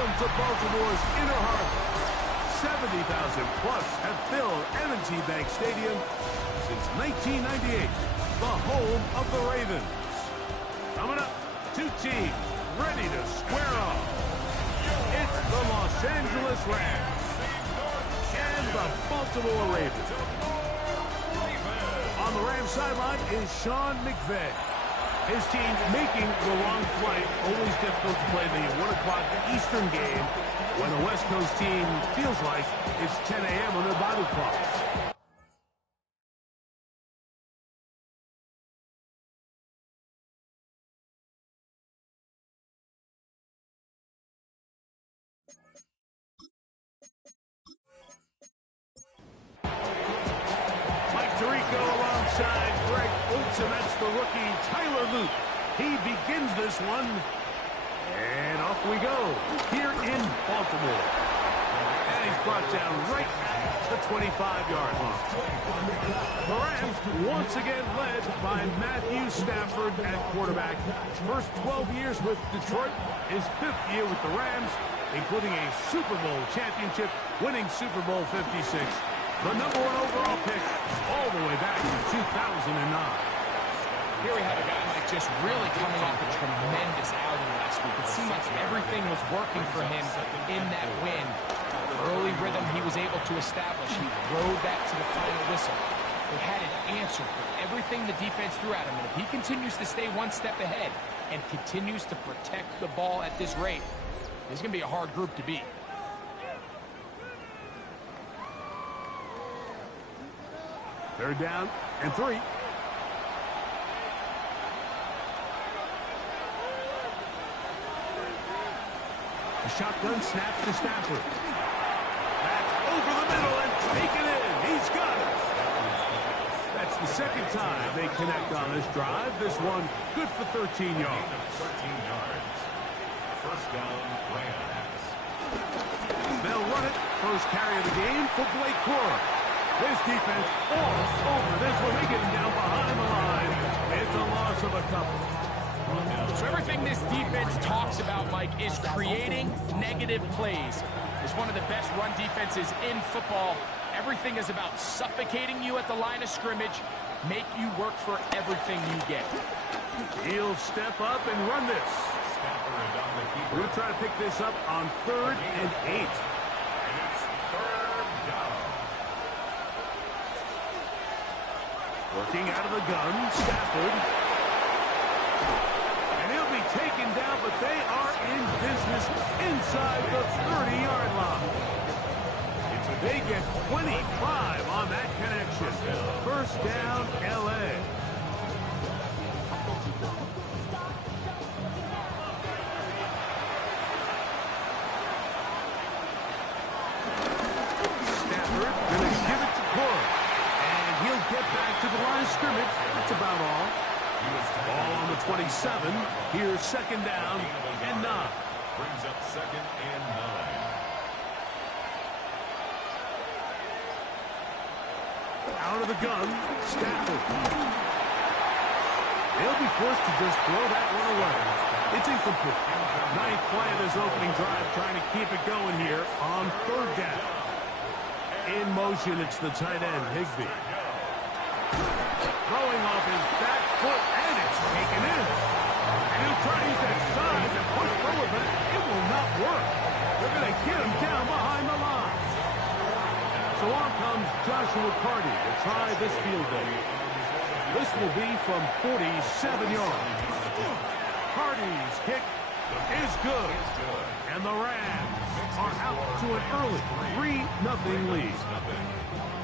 Welcome to Baltimore's inner harbor. 70,000 plus have filled M&T Bank Stadium since 1998, the home of the Ravens. Coming up, two teams ready to square off. It's the Los Angeles Rams and the Baltimore Ravens. On the Rams sideline is Sean McVay. His team making the long flight. Always difficult to play the 1 o'clock Eastern game when the West Coast team feels like it's 10 a.m. on their body clocks. Alongside Greg Olsen, that's the rookie Tyler Luke. He begins this one, and off we go here in Baltimore. And he's brought down right at the 25-yard line. The Rams once again led by Matthew Stafford at quarterback. First 12 years with Detroit, his 5th year with the Rams, including a Super Bowl championship, winning Super Bowl 56. The #1 overall pick all the way back to 2009. Here we have a guy like just really coming off a tremendous outing last week. It seemed like everything was working for him in that win. Early rhythm he was able to establish. He rode that to the final whistle. They had an answer for everything the defense threw at him. And if he continues to stay one step ahead and continues to protect the ball at this rate, it's going to be a hard group to beat. Third down and 3. The shotgun snaps to Stafford. That's over the middle and taken in. He's got it. That's the second time they connect on this drive. This one good for 13 yards. 13 yards. First down, Rams. They'll run it. First carry of the game for Blake Corum. This defense all over this one. They get him down behind the line. It's a loss of a couple. So everything this defense talks about, Mike, is creating negative plays. It's one of the best run defenses in football. Everything is about suffocating you at the line of scrimmage, make you work for everything you get. He'll step up and run this. We're going to try to pick this up on 3rd and 8. Working out of the gun, Stafford. And he'll be taken down, but they are in business inside the 30-yard line. They get 25 on that connection. First down, L.A. Stafford going to give it to Corum. He'll get back to the line of scrimmage. That's about all. Ball on the 27. Here's second down and 9. Brings up 2nd and 9. Out of the gun, Stafford. They'll be forced to just throw that one away. It's incomplete. 9th play of this opening drive, trying to keep it going here on 3rd down. In motion, it's the tight end, Higbee. Throwing off his back foot, and it's taken in. And he'll try to use that size and push forward, but it will not work. They're going to get him down behind the line. So on comes Joshua Carty to try this field goal. This will be from 47 yards. Carty's kick is good. And the Rams are out to an early 3-0 lead.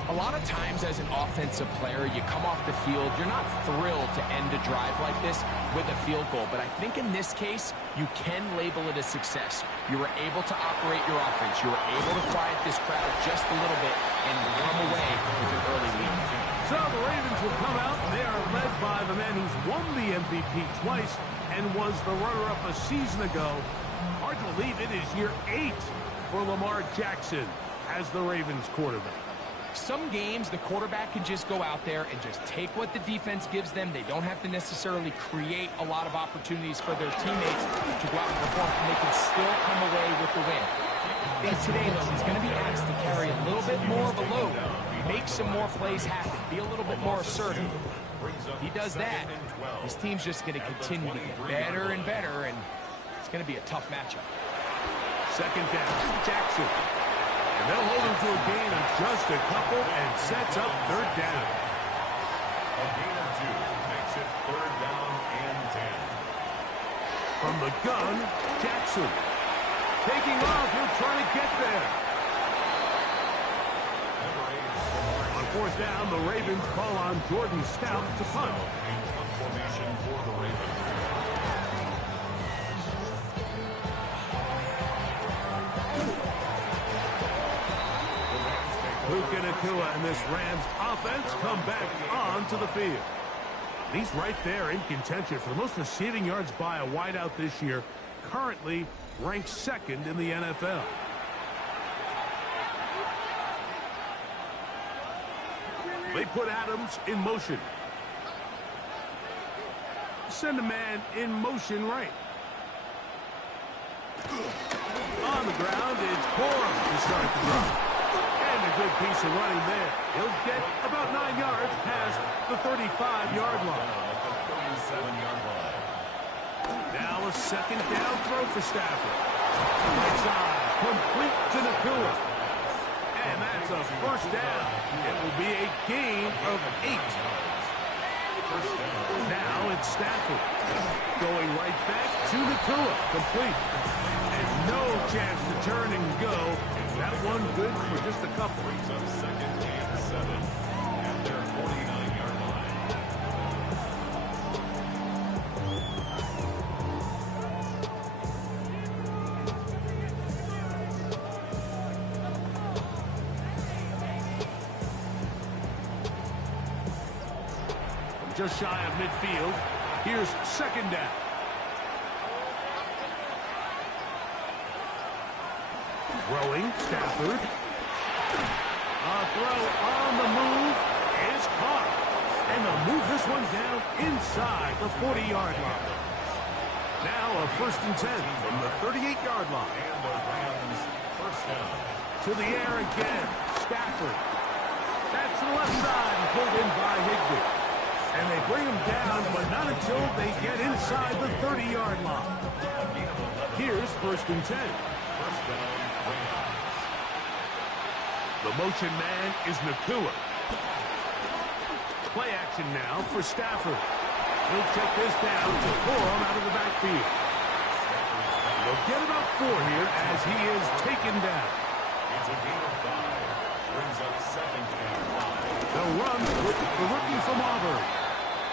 A lot of times as an offensive player, you come off the field, you're not thrilled to end a drive like this with a field goal. But I think in this case, you can label it a success. You were able to operate your offense. You were able to quiet this crowd just a little bit and come away with an early lead. So the Ravens will come out. They are led by the man who's won the MVP twice and was the runner-up a season ago. Hard to believe it is year 8 for Lamar Jackson as the Ravens quarterback. Some games, the quarterback can just go out there and just take what the defense gives them. They don't have to necessarily create a lot of opportunities for their teammates to go out and perform, and they can still come away with the win. I think today, though, he's going to be asked to carry a little bit more of a load, make some more plays happen, be a little bit more assertive. If he does that, his team's just going to continue to get better and better, and it's going to be a tough matchup. Second down, Jackson. And they'll hold him to a gain of just a couple and sets up third down. A gain of 2 makes it third down and 10. From the gun, Jackson. Taking off, he'll try to get there. On fourth down, the Ravens call on Jordan Stout to punt. Formation for the Ravens. Puka Nacua and this Rams offense come back onto the field. He's right there in contention for the most receiving yards by a wideout this year, currently ranked second in the NFL. They put Adams in motion. Send a man in motion right. On the ground, it's Corum to start the drive. And a good piece of running there. He'll get about 9 yards past the 35-yard line. Now a second down throw for Stafford. Right side, complete to Nacua. And that's a first down. It will be a gain of 8. Now it's Stafford. Going right back to Nacua. Complete. And no chance to turn and go. That one good for just a couple. Brings up second and 7 at their 49-yard line. Just shy of midfield. Here's second down. Throwing, Stafford. A throw on the move is caught. And they'll move this one down inside the 40-yard line. Now a first and 10 from the 38-yard line. And the Rams first down. To the air again, Stafford. That's the left side and pulled in by Higbee. And they bring him down, but not until they get inside the 30-yard line. Here's first and 10. First down, Rams. The motion man is Nacua. Play action now for Stafford. He'll check this down to Corum out of the backfield. They'll get about 4 here as he is taken down. It's a gain of 5. Brings up second and 5. They'll run with the rookie from Auburn.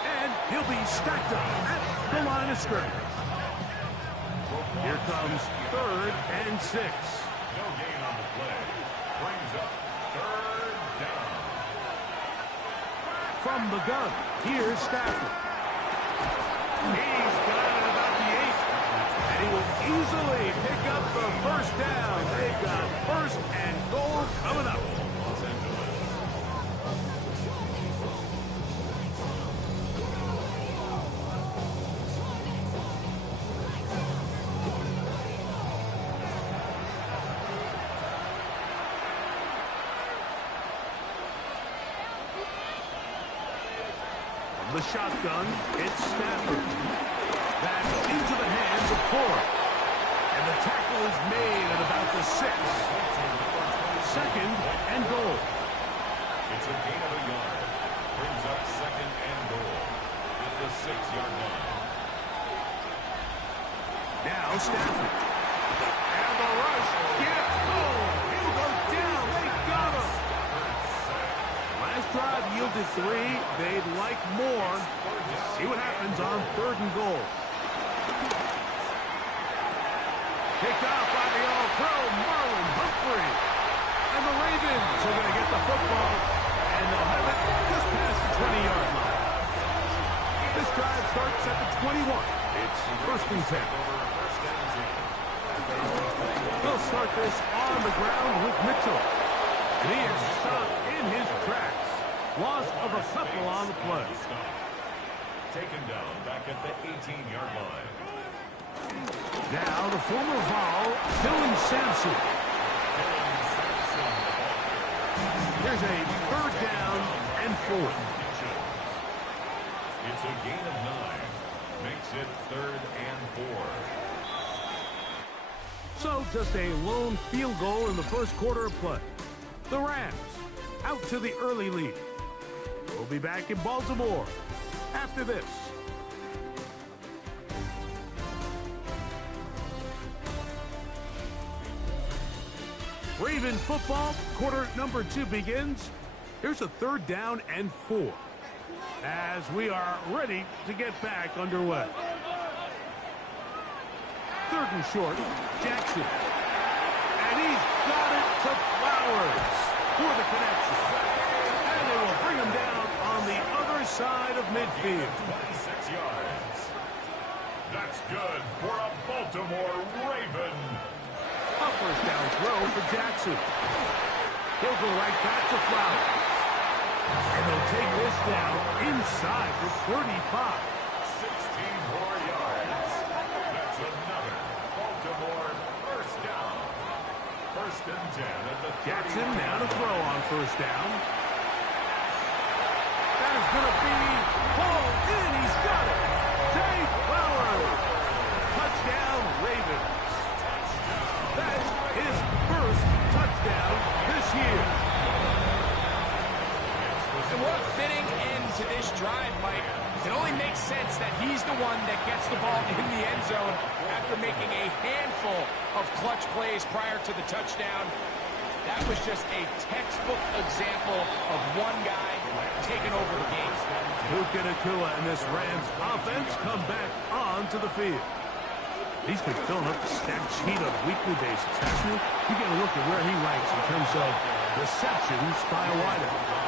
And he'll be stacked up at the line of scrimmage. Here comes third and 6. No gain on the play. Brings up third down. From the gun, here's Stafford. He's got it about the 8. And he will easily pick up the first down. They've got first and goal coming up. Los Angeles. The shotgun, it's Stafford. That's into the hands of Corum. And the tackle is made at about the 6. Second and goal. It's a gain of a yard. Brings up second and goal at the 6-yard line. Now Stafford. And the rush gets home. He'll go down. They got him. Last drive yielded 3. They'd like more. See what happens on third and goal. Picked off by the all-pro Marlon Humphrey. And the Ravens are going to get the football. And they'll have it just past the 20-yard line. This drive starts at the 21. It's first and 10. They'll start this on the ground with Mitchell. And he is stopped in in his tracks. Loss of a couple on the play. Taken down back at the 18-yard line. Now the former Vol, Dylan Sampson. Here's a third down and 4. It's a gain of 9. Makes it 3rd and 4. So just a lone field goal in the first quarter of play. The Rams out to the early lead. We'll be back in Baltimore after this. Raven football, quarter number 2 begins. Here's a third down and 4 as we are ready to get back underway. Third and short, Jackson. And he's got it to Flowers for the connection. And they will bring him down on the other side of midfield. 26 yards. That's good for a Baltimore Raven. A first down throw for Jackson. He'll go right back to Flowers. And they'll take this down inside the 35. 16 more yards. That's another Baltimore first down. First and 10 at the 30. Jackson now to throw on first down. That is going to be pulled in. He's got it. Zay Flowers. Touchdown, Ravens. That's his first touchdown this year. And what a fitting end to this drive, Mike. It only makes sense that he's the one that gets the ball in the end zone after making a handful of clutch plays prior to the touchdown. That was just a textbook example of one guy taking over the game. Puka Nacua and this Rams offense come back onto the field. He's been filling up the stat sheet on a weekly basis, hasn't he? You get a look at where he ranks in terms of receptions by a wideout.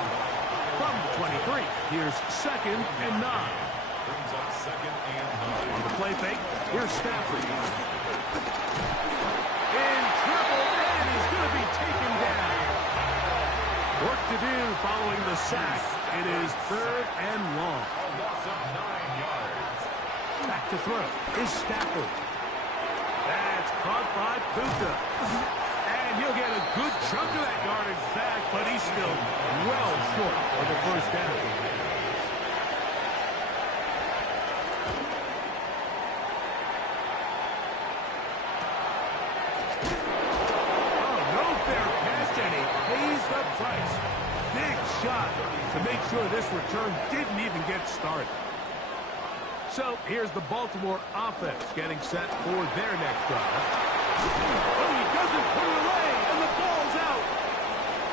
From the 23, here's 2nd and 9. Brings up 2nd and 9. On the play fake, here's Stafford. In trouble, and he's going to be taken down. Work to do following the sack. It is 3rd and long. A loss of 9 yards. Back to throw is Stafford. That's caught by Puka. And he'll get a good chunk of that yardage back, but he's still well short of the first down. Oh, no fair catch, and he pays the price. Big shot to make sure this return didn't even get started. So here's the Baltimore offense getting set for their next drive. Oh, he doesn't put it away, and the ball's out.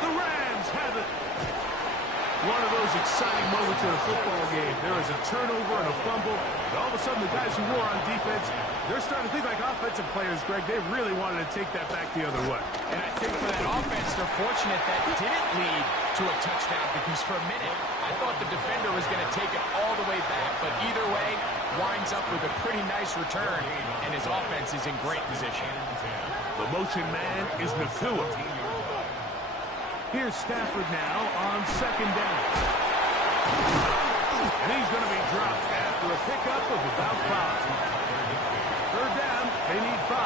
The Rams have it. One of those exciting moments in a football game. There is a turnover and a fumble, and all of a sudden the guys who were on defense, they're starting to think like offensive players, Greg. They really wanted to take that back the other way. And I think for that offense, they're fortunate that didn't lead to a touchdown, because for a minute, I thought the defender was going to take it all the way back, but either way, winds up with a pretty nice return, and his offense is in great position. The motion man is Nacua. Here's Stafford now on 2nd down. And he's going to be dropped after a pickup of about 5. 3rd down, they need 5.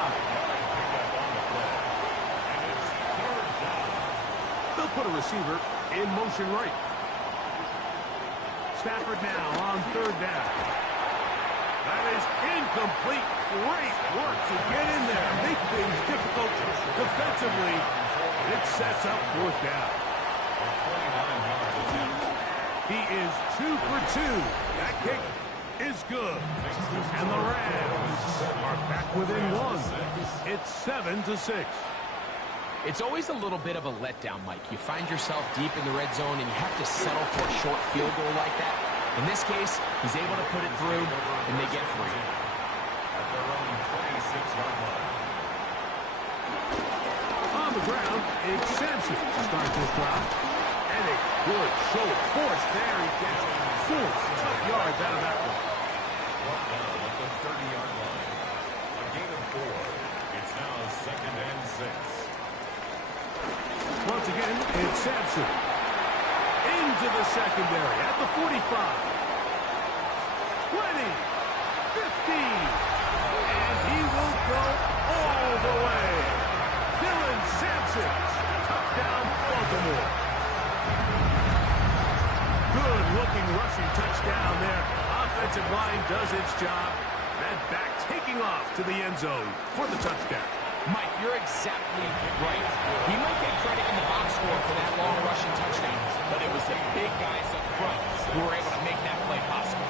They'll put a receiver in motion right. Stafford now on 3rd down. That is incomplete. Great work to get in there. Make things difficult defensively. It sets up 4th down. He is 2 for 2. That kick is good. And the Rams are back within 1. It's 7-6. It's always a little bit of a letdown, Mike. You find yourself deep in the red zone, and you have to settle for a short field goal like that. In this case, he's able to put it through, and they get 3. At their own 26-yard line. On the ground, it's Sampson to start this drive. And a good show of force there. He gets 4 tough yards out of that one. Brought down at the 30-yard line. A gain of 4. It's now 2nd and 6. Once again, it's Sampson. into the secondary at the 45. 20. 15. And he will go all the way. Dylan Sampson. Touchdown, Baltimore. Good-looking rushing touchdown there. Offensive line does its job. That back taking off to the end zone for the touchdown. Mike, you're exactly right. He might get credit in the box score for that long rushing touchdown, but it was the big guys up front who were able to make that play possible.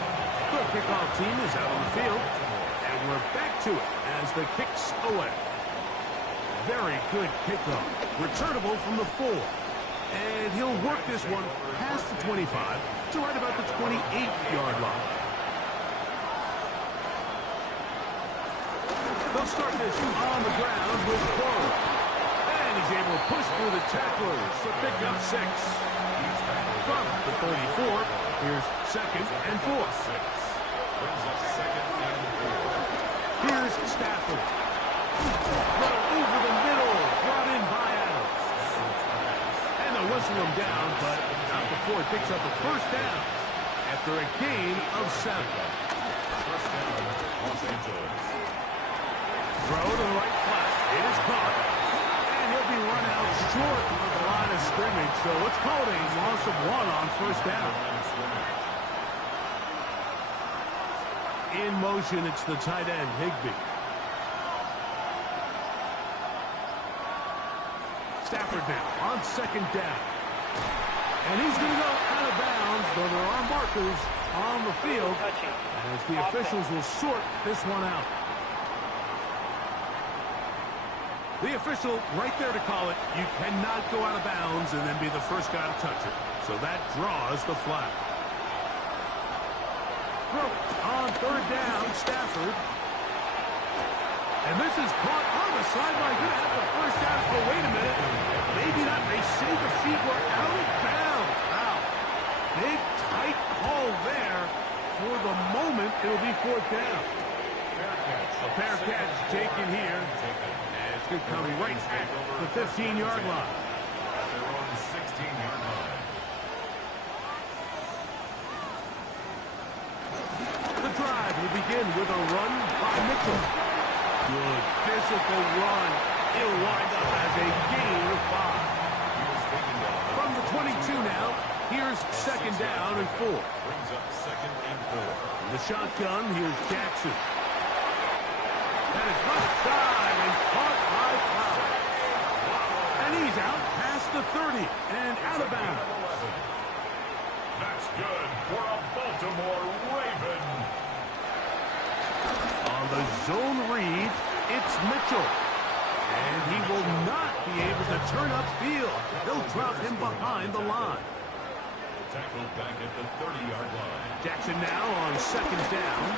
The kickoff team is out on the field, and we're back to it as the kick's away. Very good kickoff. Returnable from the 4. And he'll work this one past the 25 to right about the 28-yard line. They'll start this on the ground with Cole. And he's able to push through the tacklers to pick up 6. From the 34, here's 2nd and 4. Here's Stafford. Throw over the middle, brought in by Adams. And they'll whistle him down, but not before it picks up a first down after a gain of 7. First down, Los Angeles. Throw to the right flat. It is caught. And he'll be run out short of the line of scrimmage. So it's called a loss of 1 on first down. In motion, it's the tight end, Higbee. Stafford now on 2nd down. And he's going to go out of bounds, though there are markers on the field as the officials will sort this one out. The official right there to call it. You cannot go out of bounds and then be the first guy to touch it. So that draws the flag. Throw on 3rd down, Stafford. And this is caught on the sideline. Going to have the first down. Oh, wait a minute. Maybe not. They say the feet were out of bounds. Wow. Big, tight call there. For the moment, it'll be 4th down. A fair catch taken here. And it's going to come right at the 15-yard line. At their own 16-yard line. The drive will begin with a run by Mitchell. Good physical run. It'll wind up as a gain of 5. From the 22 now, here's 2nd down and 4. Brings up 2nd and 4. In the shotgun, here's Jackson. That is left side and caught by Fowler. And he's out past the 30 and out of bounds. That's good for a Baltimore Raven. On the zone read, it's Mitchell. And he will not be able to turn upfield. They'll drop him behind the line. Tackled back at the 30-yard line. Jackson now on 2nd down.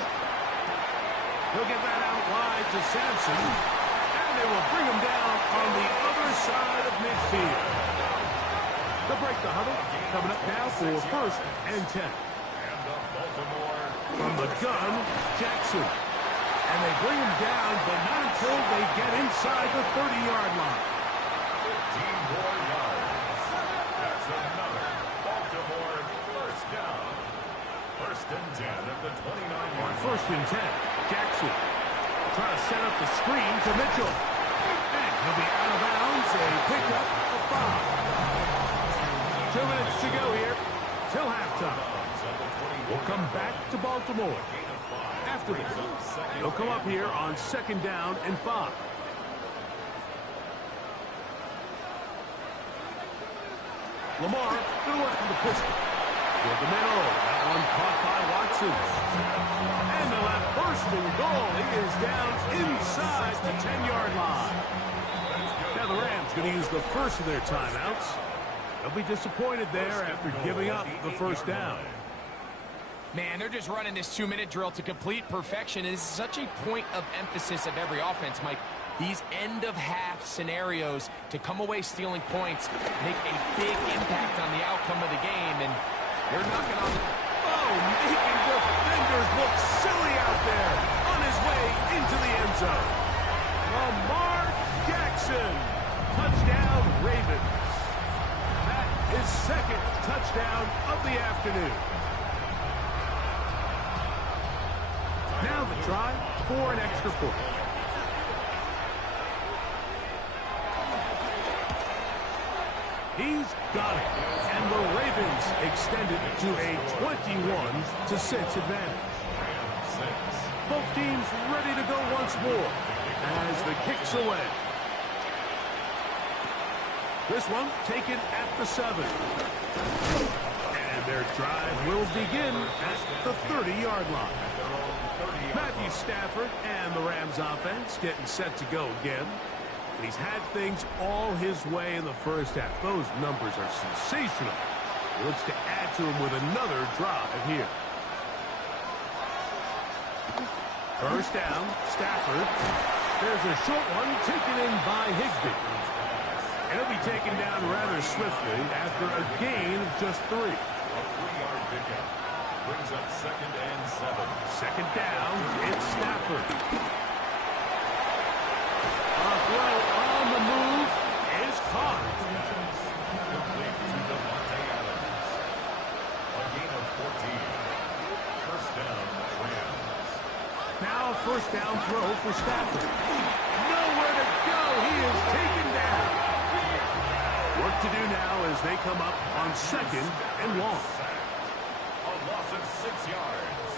He'll get that out wide to Sampson. And they will bring him down on the other side of midfield. They'll break the huddle. Coming up now for 1st and 10. And the Baltimore From the gun, Jackson. And they bring him down, but not until they get inside the 30-yard line. 15 more yards. That's another Baltimore first down. 1st and 10 at the 29-yard On line. 1st and 10, Jackson trying to set up the screen to Mitchell. And he'll be out of bounds, a pickup of 5. 2 minutes to go here till halftime. We'll come back to Baltimore. After this, they'll come up here on 2nd down and 5. Lamar to the left of the pistol. Toward the middle. That one caught by Watson. And they'll have 1st and goal. He is down inside the 10-yard line. Now the Rams going to use the first of their timeouts. They'll be disappointed there after giving up the first down. Man, they're just running this 2-minute drill to complete perfection. And this is such a point of emphasis of every offense, Mike. These end-of-half scenarios to come away stealing points make a big impact on the outcome of the game. And they're knocking on the... Oh, making defenders look silly out there on his way into the end zone. Lamar Jackson. Touchdown, Ravens. That is 2nd touchdown of the afternoon. Now the try for an extra point. He's got it. And the Ravens extend it to a 21-6 advantage. Both teams ready to go once more as the kick's away. This one taken at the 7. And their drive will begin at the 30-yard line. Matthew Stafford and the Rams offense getting set to go again. And he's had things all his way in the first half. Those numbers are sensational. He looks to add to them with another drive here. First down, Stafford. There's a short one taken in by Higbee. And he'll be taken down rather swiftly after a gain of just 3. A 3-yard pickup. Brings up 2nd and 7. Second down, it's Stafford. A throw on the move is caught. Complete to Devontae Adams. A gain of 14. First down, Rams. Now first down throw for Stafford. Nowhere to go. He is taken down. Work to do now as they come up on 2nd and 1. A loss of 6 yards.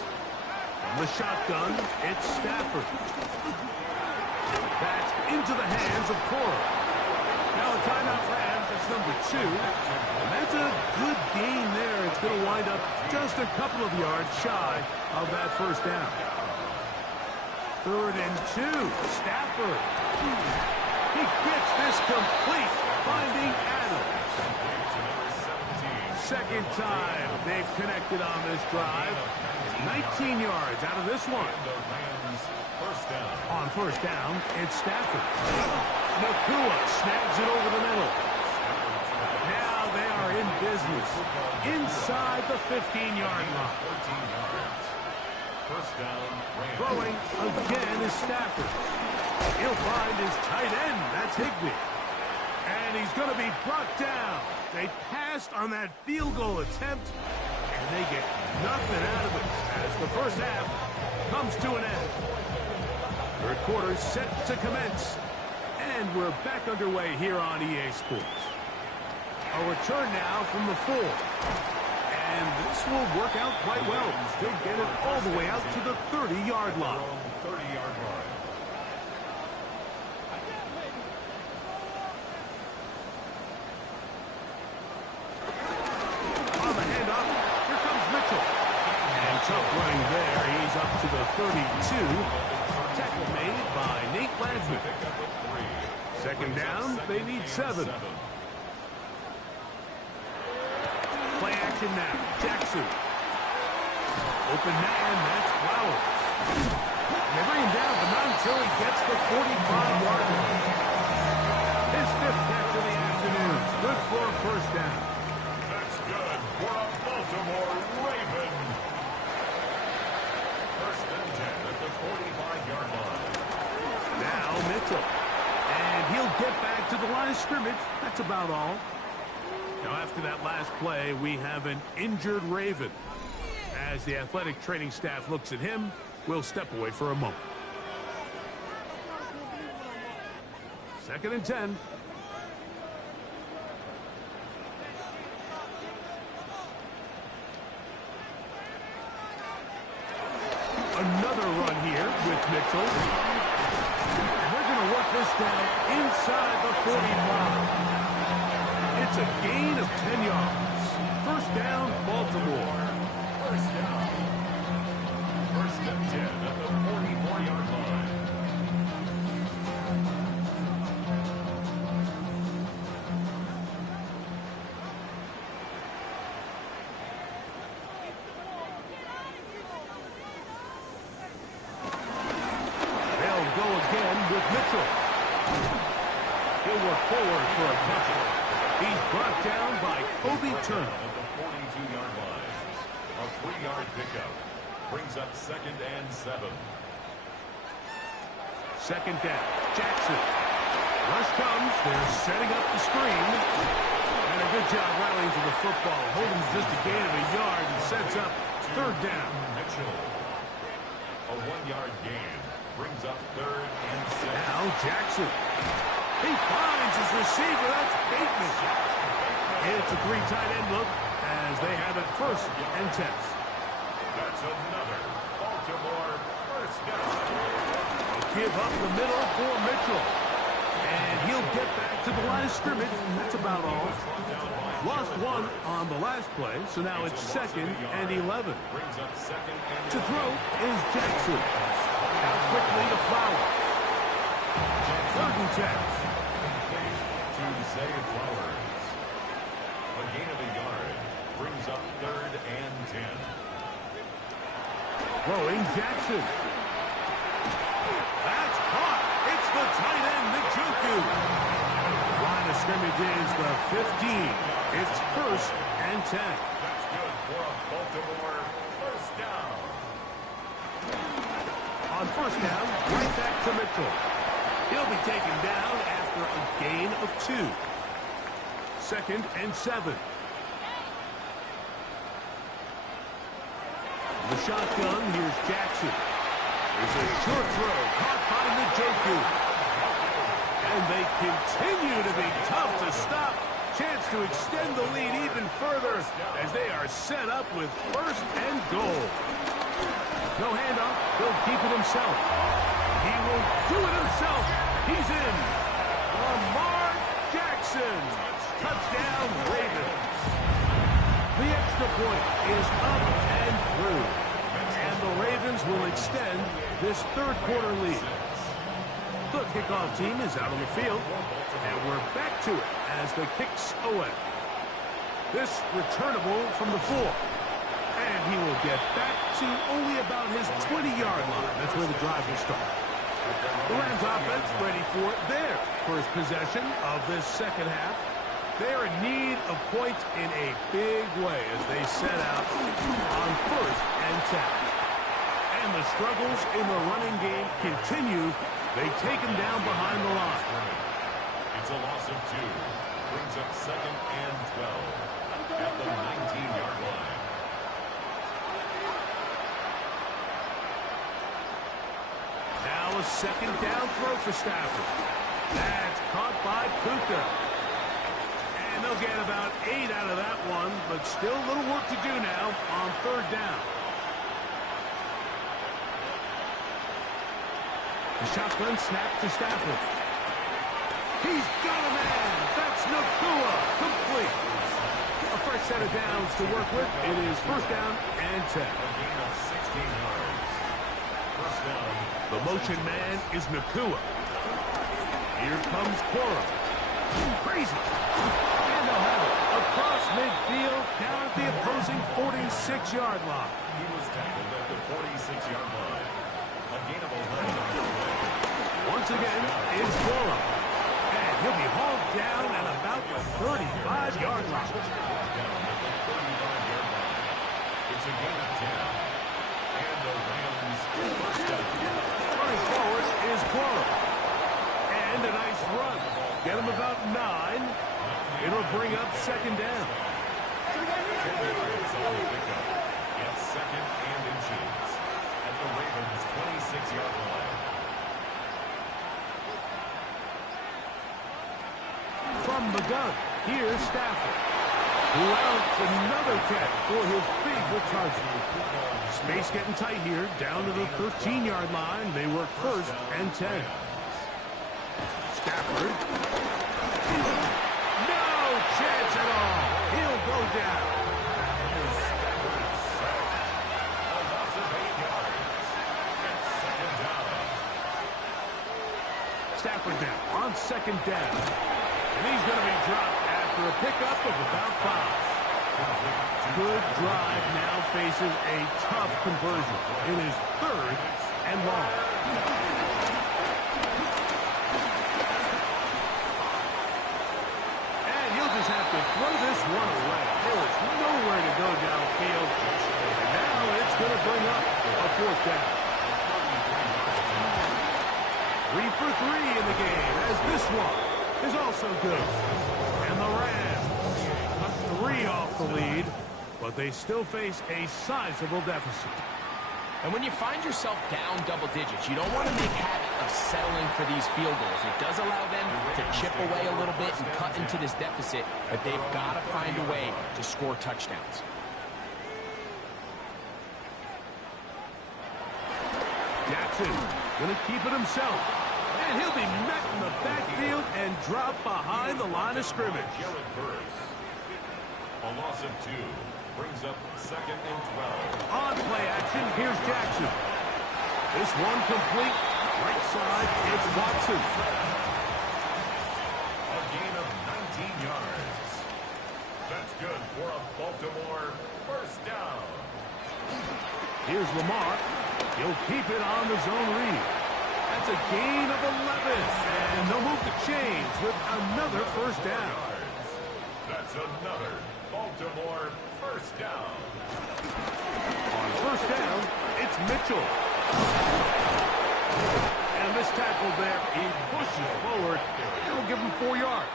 From the shotgun, it's Stafford. That's into the hands of Cora. Now a timeout Rams, that's number 2. And that's a good gain there. It's going to wind up just a couple of yards shy of that first down. 3rd and 2, Stafford. He gets this complete, finding Adams. Second time they've connected on this drive. 19 yards out of this one. On first down, it's Stafford. Nakua snags it over the middle. Now they are in business inside the 15-yard line. First down, Rams. Throwing again is Stafford. He'll find his tight end. That's Higbee. And he's going to be brought down. They passed on that field goal attempt, and they get nothing out of it as the first half comes to an end. Third quarter set to commence, and we're back underway here on EA Sports. A return now from the 4. And this will work out quite well. They'll get it all the way out to the 30-yard line. 30-yard line. On the handoff, here comes Mitchell. And tough running there. He's up to the 32. Tackle made by Nate Lansman. Second down, they need 7. Play action now. Jackson. Open man, that's Flowers. They bring him down, but not until he gets the 45-yard line. His 5th catch of the afternoon. Good for a first down. That's good for a Baltimore Raven. First and 10 at the 45-yard line. Now Mitchell. And he'll get back to the line of scrimmage. That's about all. Now, after that last play, we have an injured Raven. As the athletic training staff looks at him, we'll step away for a moment. 2nd and 10. Another run here with Mitchell. And they're going to work this down inside the 45. It's a gain of 10 yards. First down, Baltimore. First down. First and 10 at the 44-yard line. They'll go again with Mitchell. He'll work forward for a touchdown. He's brought down by Kobe Turner. At the 42-yard line. A 3-yard pickup. Brings up 2nd and 7. Second down. Jackson. Rush comes. They're setting up the screen. And a good job rallying to the football. Holding just a gain of a yard and sets up third down. Mitchell. A 1-yard gain brings up 3rd and 6. Now Jackson. He finds his receiver. That's Bateman. It's a 3 tight end look as they have it 1st and 10. That's another Baltimore first down. Give up the middle for Mitchell. And he'll get back to the line of scrimmage. That's about all. Lost 1 on the last play, so now it's 2nd and 11. Brings up 2nd and To throw is Jackson. Now quickly to Flowers. 3rd and 10. to Zay Flowers. A gain of a yard brings up 3rd and 10. Throwing Jackson. That's caught. It's the tight end, Njoku. Line of scrimmage is the 15. It's 1st and 10. That's good for a Baltimore first down. On 1st down, right back to Mitchell. He'll be taken down after a gain of 2. 2nd and 7. The shotgun, here's Jackson. There's a short throw, caught by Njoku. And they continue to be tough to stop. Chance to extend the lead even further as they are set up with 1st and goal. No handoff. He'll keep it himself. He will do it himself. He's in. Lamar Jackson. Touchdown, Ravens. The extra point is up and through. And the Ravens will extend this 3rd quarter lead. The kickoff team is out on the field, and we're back to it as the kicks away. This returnable from the 4. And he will get back to only about his 20-yard line. That's where the drive will start. The Rams offense ready for their first possession of this 2nd half. They are in need of points in a big way as they set out on 1st and 10. And the struggles in the running game continue. They take him down behind the line. It's a loss of 2. Brings up 2nd and 12 at the 19-yard line. Now a 2nd down throw for Stafford. That's caught by Puka. And they'll get about 8 out of that one, but still a little work to do now on 3rd down. The shotgun snap to Stafford. He's got a man. That's Nakua. Complete. A fresh set of downs to work with. It is 1st down and 10. A gain of 16 yards. First down. The motion man is Nakua. Here comes Cora. Crazy. And they'll have it across midfield down at the opposing 46-yard line. He was tackled at the 46-yard line. A gain of 11. Once again, it's Cora. And he'll be hauled down at about the 35-yard line. It's a gain of 10. And the Rams first down. Running forward is Cora. And a nice run. Get him about 9. It'll bring up 2nd down. It's 2nd and inches at the Ravens' 26-yard line. From the gun, here's Stafford, who outs another catch for his favorite target. Space getting tight here, down to the 13-yard line. They work 1st and 10. Stafford. No chance at all. He'll go down. A loss of 8 yards. It's 2nd down. Stafford down on 2nd down. And he's going to be dropped after a pickup of about 5. Good drive now faces a tough conversion. It is 3rd and long. And he'll just have to throw this one away. There is nowhere to go downfield. And now it's going to bring up a 4th down. 3 for 3 in the game as this one is also good. And the Rams the lead, but they still face a sizable deficit. And when you find yourself down double digits, you don't want to make habit of settling for these field goals. It does allow them to chip away a little bit and cut into this deficit, but they've got to find a way to score touchdowns. Jackson going to keep it himself. And he'll be met in the backfield and dropped behind the line of scrimmage. A loss of 2 brings up 2nd and 12. On play action, here's Jackson. This one complete. Right side, it's Watson. A gain of 19 yards. That's good for a Baltimore first down. Here's Lamar. He'll keep it on the zone read. That's a gain of 11. And they'll move the chains with another first down. That's another Baltimore first down. On first down, it's Mitchell. And this tackle there, he pushes forward. It'll give him 4 yards.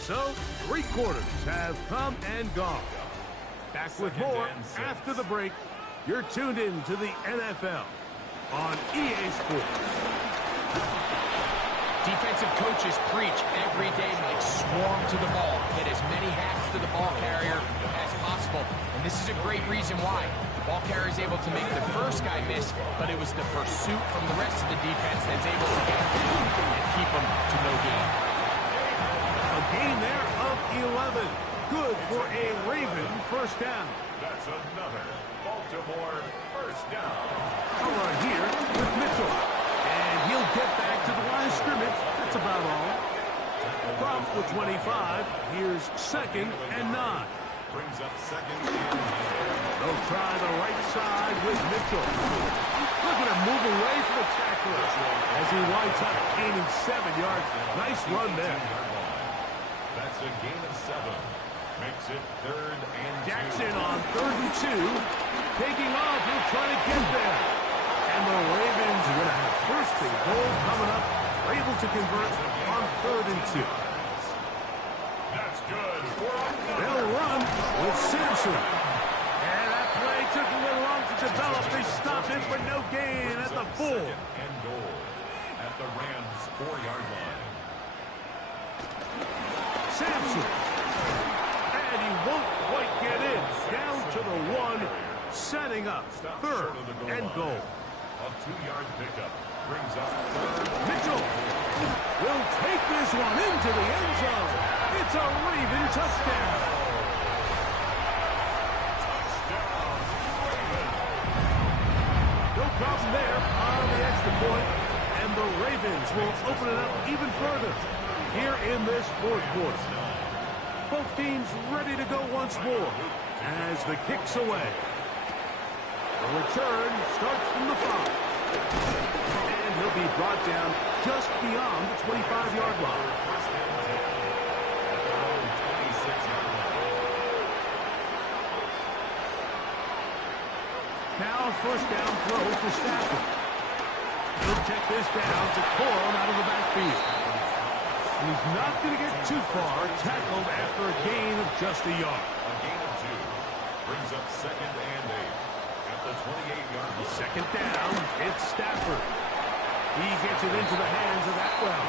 So, 3 quarters have come and gone. Back with more after the break. You're tuned in to the NFL on EA Sports. Defensive coaches preach every day like swarm to the ball. Get as many hacks to the ball carrier as possible. And this is a great reason why. The ball carrier is able to make the first guy miss, but it was the pursuit from the rest of the defense that's able to get him down and keep him to no gain. A gain there of 11. Good for a Raven first down. That's another Baltimore first down. Right here with Mitchell. And he'll get back to the line of scrimmage. That's about all. From the 25, here's 2nd and 9. Brings up 2nd and 9. They'll try the right side with Mitchell. Look at him move away from the tackler as he winds up gaining 7 yards. Nice run there. That's a gain of 7. Makes it 3rd and 2. Jackson on 3rd and 2. Taking off, he'll try to get there. And the Ravens are going to have 1st and goal coming up. They're able to convert on 3rd and 2. That's good. They'll run with Simpson. And that play took a little long to develop. They stopped it for no gain at the 4. 2nd and goal at the Rams' 4-yard line. Sampson. And he won't quite get in. Down to the 1. Setting up 3rd and goal. A 2-yard pickup brings up 3rd. Mitchell will take this one into the end zone. It's a Raven touchdown. No problem there on the extra point, and the Ravens will open it up even further here in this 4th quarter. Both teams ready to go once more as the kick's away. The return starts from the 5. And he'll be brought down just beyond the 25-yard line. Now a first down throw for Stafford. He'll check this down to Corum out of the backfield. And he's not going to get too far, tackled after a gain of just a yard. A gain of 2 brings up 2nd and 8. The 28-yard line. 2nd down, it's Stafford. He gets it into the hands of Atwell.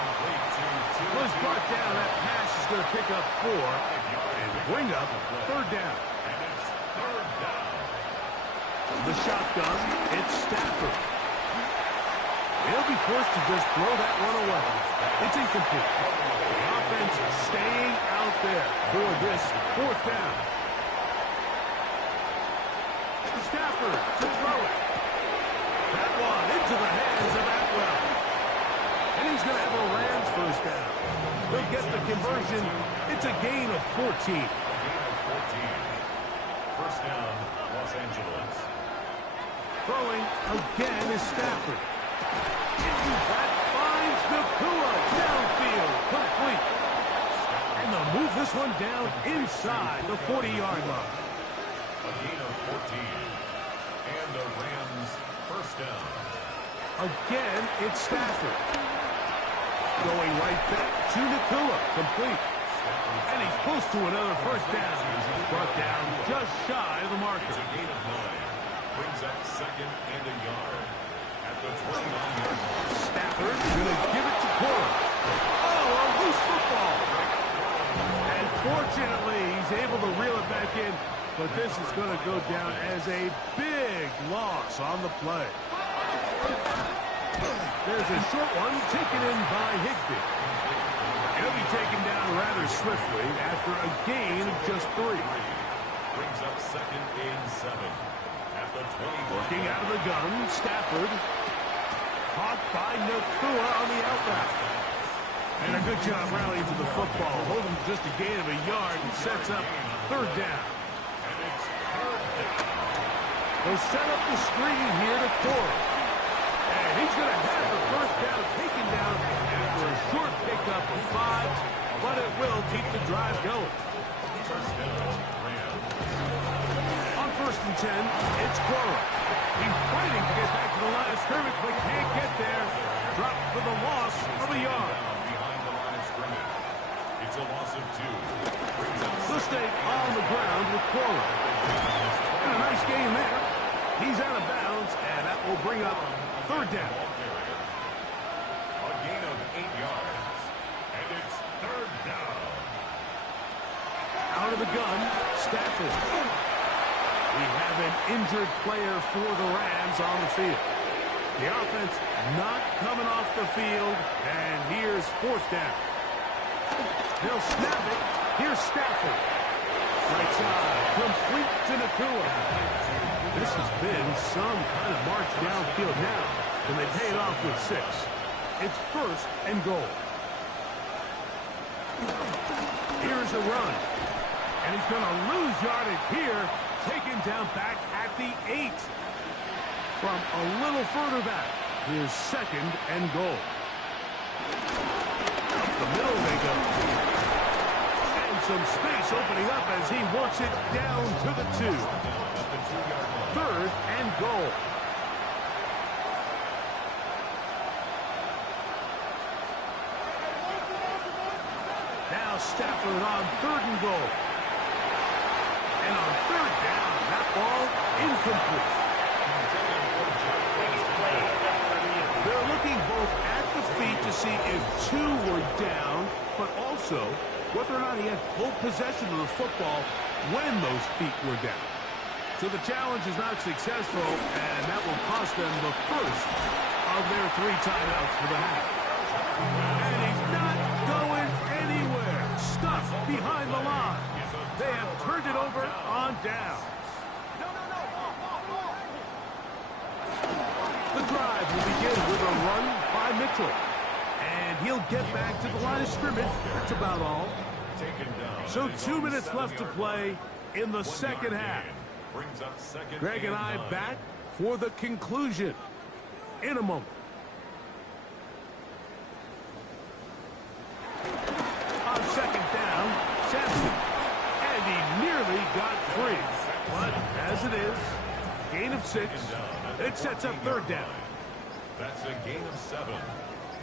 Was brought down. That pass is going to pick up 4 and bring up 3rd down. And it's 3rd down. From the shotgun, it's Stafford. He'll be forced to just throw that one away. It's incomplete. The offense staying out there for this 4th down. Stafford to throw it. That one into the hands of Atwell. And he's going to have a Rams first down. They'll get the conversion. It's a gain of 14. A gain of 14. First down, Los Angeles. Throwing again is Stafford. That finds Nakua downfield. Complete. And they'll move this one down inside the 40-yard line. A gain of 14. And the Rams first down. Again, it's Stafford. Going right back to Nakua. Complete. And he's close to another first down. He's brought down just shy of the marker. It's a gain of 9. Brings up second and a yard. At the 29-yard line. Stafford going to give it to Cora. Oh, a loose football. And fortunately, he's able to reel it back in. But this is going to go down as a big loss on the play. There's a short one taken in by Higbee. He'll be taken down rather swiftly after a gain of just 3. Brings up second and 7. At the 20. Working out of the gun, Stafford. Caught by Nakua on the outback. And a good job rallying to the football. Holding just a gain of a yard and sets up third down. They'll set up the screen here to Cora. And he's going to have the first down taken down after a short pickup of 5, but it will keep the drive going. First down, Rams. On first and 10, it's Cora. He's fighting to get back to the line of scrimmage, but can't get there. Dropped for the loss of a yard. Behind the line of scrimmage. It's a loss of 2. They'll stay on the ground with Cora. And a nice game there. He's out of bounds, and that will bring up third down. A gain of 8 yards. And it's third down. Out of the gun, Stafford. We have an injured player for the Rams on the field. The offense not coming off the field, and here's fourth down. They'll snap it. Here's Stafford. Right side, complete to Nakua. This has been some kind of march downfield now, and they pay it off with 6. It's first and goal. Here's a run. And he's going to lose yardage here, taken down back at the 8. From a little further back, here's second and goal. Up the middle they go. And some space opening up as he works it down to the 2. Third and goal. Now Stafford on third and goal. And on third down, that ball incomplete. They're looking both at the feet to see if 2 were down, but also whether or not he had full possession of the football when those feet were down. So the challenge is not successful, and that will cost them the first of their 3 timeouts for the half. And he's not going anywhere. Stuck behind the line. They have turned it over on downs. The drive will begin with a run by Mitchell. And he'll get back to the line of scrimmage. That's about all. So 2 minutes left to play in the second half. Greg and I back for the conclusion in a moment. On second down, Sampson. And he nearly got free. But as it is, gain of 6. It sets up third down. That's a gain of 7.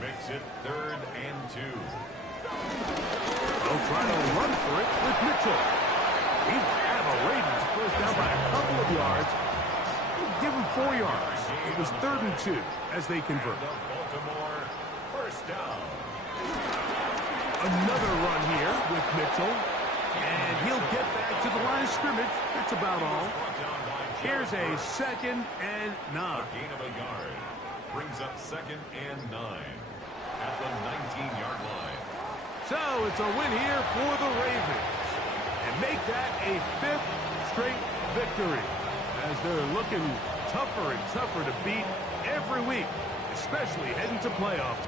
Makes it third and 2. They'll try to run for it with Mitchell. He will have a Ravens first down by a couple of yards. We'll give him 4 yards. It was third and 2 as they convert. Baltimore first down. Another run here with Mitchell. And he'll get back to the line of scrimmage. That's about all. Here's a second and 9. Gain of a yard. Brings up second and 9 at the 19-yard line. So it's a win here for the Ravens. And make that a 5th straight victory as they're looking tougher and tougher to beat every week, especially heading to playoffs.